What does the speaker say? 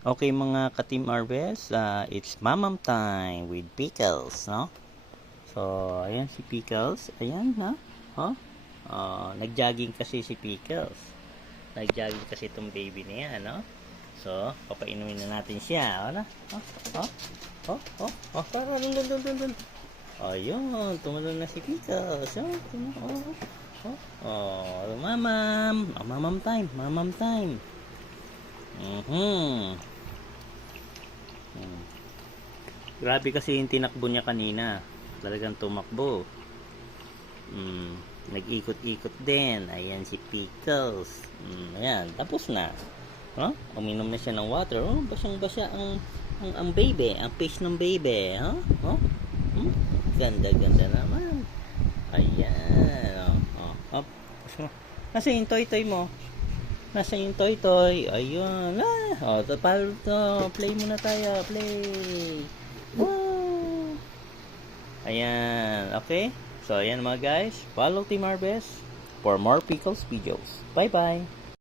Okay mga ka-Team Harvest, it's mamam time with Pickles, no? So, ayan si Pickles. Ayan, ha? Huh? Nag-jogging kasi si Pickles. Nag-jogging kasi itong baby niya, no? So, papainumin na natin siya. Wala? Dun. Ayun, tumalon na si Pickles. Mamam. Mamam time. Grabe kasi yung tinakbo niya kanina. Talagang tumakbo. Nag-ikot-ikot din. Ayan si Pickles. Ayan, tapos na. Uminom na siya ng water. Basyang-basya ang baby. Ang face ng baby. Ganda-ganda naman. Ayan. Nasa yung toy-toy mo? Nasa yung toy-toy? Ayun. Play muna tayo. Play. Wow. Ayan. Okay. So, ayan mga guys. Follow Team Harvest for more Pickles videos. Bye-bye.